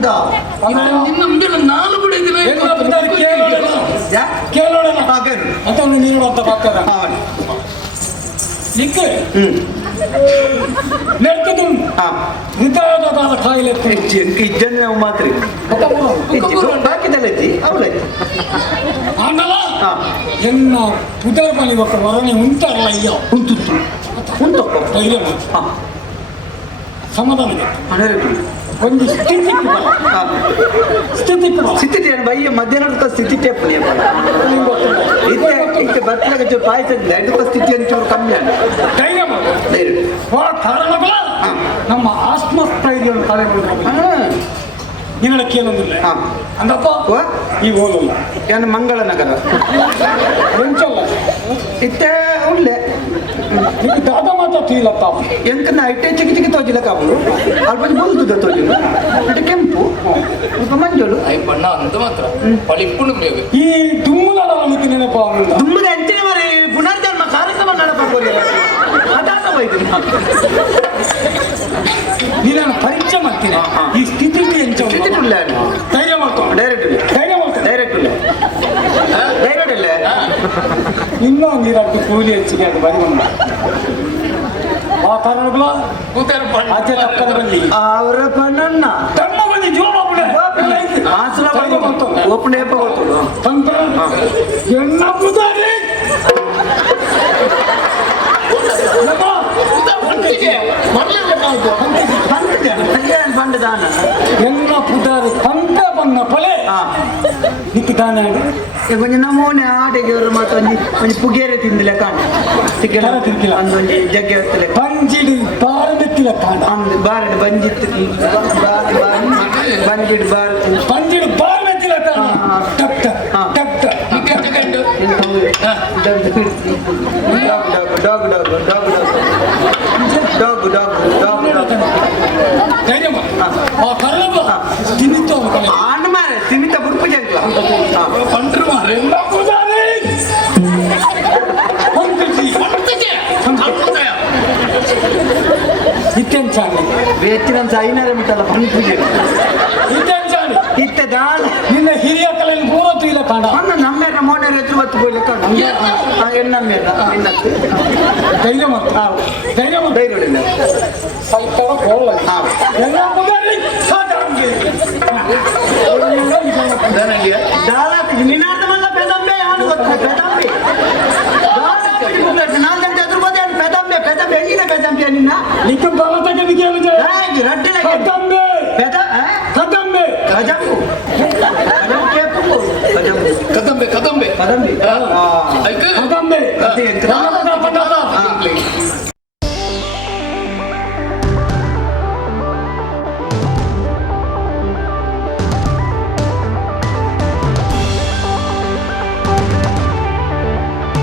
ನಿನ್ನ ಮುಂದೆ ನಾನು ಕೂಡ ಇದ್ದೀನಿ ಕೇಳೋಣ ಅಂತ ನೀನು ಅಂತ ಪಕ್ಕದ ನಿಕ್ಕೆ ನೆಡ್ತದು ಹೃದಯದ ಕಾಯಿಲೆ ಇದ್ದನ್ನು ನಾವು ಮಾತ್ರ ಬಾಕಿದಲ್ಲೈತಿ ಅವಳೈತಿ ಆಂಡಲ ಎನ್ನ ಪುದರ್ ಬಲಿ ಒಕ್ಕ ವರಣೆ ಉಂಟಲ್ಲ ಅಯ್ಯೋ ಉಂಟು ಧೈರ್ಯ ಸಮಾಧಾನ ಒಂದು ಸ್ಥಿತಿ ಬಯ್ಯ ಮಧ್ಯಾಹ್ನದ ಸ್ಥಿತಿ ಟೇಪು ಇದಕ್ಕೆ ಬತ್ತಲಾಗ ಪಾಯ್ತಾ ಎರಡು ಸ್ಥಿತಿ ಅಂತೂ ಕಮ್ಮಿ ಧೈರ್ಯ ಕಾರಣಗಳ ನಮ್ಮ ಆತ್ಮಸ್ಥೈರ್ಯವನ್ನು ಕಳೆದುಕೊಂಡು ನಿನ್ನ ಕೇಳೋದಿಲ್ಲ ಅಂದಪ್ಪ ಈ ಓದಲ್ಲ ಏನು ಮಂಗಳನಗರ ಎಂಚಲ್ಲ ಇತ್ತೆ ಉಳ್ಳೆ ನಿಮಗೆ ದಾದ ಮಾತ್ರ ತೀಲತ್ತ ಎಂತ ಇಟ್ಟೆ ಚಿಕ್ಕ ಚಿಕ್ಕ ತೋಜಿಲ್ಲ ಕಾಬು ಅಲ್ಪ ಬೋಲ್ತದ ತೋಜಿಲ್ಲ ಅದು ಕೆಂಪು ಸ್ವಲ್ಪ ಮಂಜೋಳು ಬಣ್ಣ ಅಂತ ಮಾತ್ರ ಪಳಿಪ್ಪುಂಡು ಈ ದುಮ್ಮದ ಅವನಿಗೆ ನೆನಪ ದುಮ್ಮದ ಅಂಚಿನ ಮರಿ ಪುನರ್ಜನ್ಮ ಕಾರ್ಯಕ್ರಮ ನಡಪಡ್ಬೋದು ಅದಾತ ಬೈದು ನೀನು ಪರಿಚಯ ಮಾಡ್ತೀನಿ ಈ ಸ್ಥಿತಿ ಸ್ಥಿತಿ ಉಳ್ಳ ಧೈರ್ಯ ಮಾಡ್ತಾವ ಡೈರೆಕ್ಟ್ ಇಲ್ಲ ಇನ್ನೂ ನೀರಾಗಿ ಕೂಲಿ ಹೆಚ್ಚಿಗೆ ಅದು ಬರಿ ಬಂದ ಆ ಕಾರಣಗಳ ಆಚೆ ತಪ್ಪದ ಬಲ್ಲಿ ಅವರ ಪಣ್ಣನ್ನ ತಮ್ಮ ಬಲ್ಲಿ ಜೋಬ ಓಪಣೆ ತಂತ್ರ ಎಣ್ಣ ಬುದಾರಿ ಎಲ್ಲ ಪುದಾರಿ ಪಂತ ಬನ್ನ ಪಲೆ ನಿಕ್ಕು ತಾನೆ ಕೊಂಚ ನಮ್ಮೋನೆ ಆಟೆಗೆ ಅವರು ಮತ್ತೆ ಒಂಜಿ ಪುಗೇರೆ ತಿಂದಿಲ್ಲ ಕಾಣ ತಿಕ್ಕಿಲ್ಲ ಅಂದೊಂದು ಜಗ್ಗೆ ಹೊತ್ತಲೆ ಪಂಜಿಡಿ ಬಾರ ಬೆತ್ತಿಲ್ಲ ಕಾಣ ಬಾರಡು ಬಂಜಿತ್ತು ಬಂಜಿಡು ಬಾರ ಪಂಜಿಡಿ ಬಾರ ಬೆತ್ತಿಲ್ಲ ಕಾಣ ಟಕ್ ಟಕ್ ಸೀಮಿತ ಬುಡ್ಪು ಹೆಚ್ಚಿನ ಐನೂರ ಮಿಟ್ಟಲ್ಲ ಪಂಪುಜೆ ಇತ್ತೆ ದಾಳ ನಿನ್ನ ಹಿರಿಯ ಕಲೆಯಲ್ಲಿ ಮೂವತ್ತು ಇಲ್ಲ ಕಾಣ ನಮ್ಮೇರ ಮೋನೇರ ಎದುರು ಹೊತ್ತು ಬೋಯ್ಲೆ ಕಾಣ ಎಣ್ಣಮ್ಮೇರ ಧೈರ್ಯ ಮಾತ್ರ ಧೈರ್ಯ ಸೈತರ ಗೋಳ ನಿನ್ನಾರ್ದಮಲ್ಲ ಪೆದಂಬೆ ಯಾರು ಗೊತ್ತ ಪೆದಂಬೆ ನಾಲ್ಕು ಎದುರು ಬೋದೆ ಪೆದಂಬೆ ಹೆಂಗಿನ ಪೆದಂಬೆ ನಿನ್ನ ನಿಕ್ಕ ಬಲತಕ್ಕೆ ರಡ್ಡಿನ ಕದಂಬೆ ಕದಂಬೆ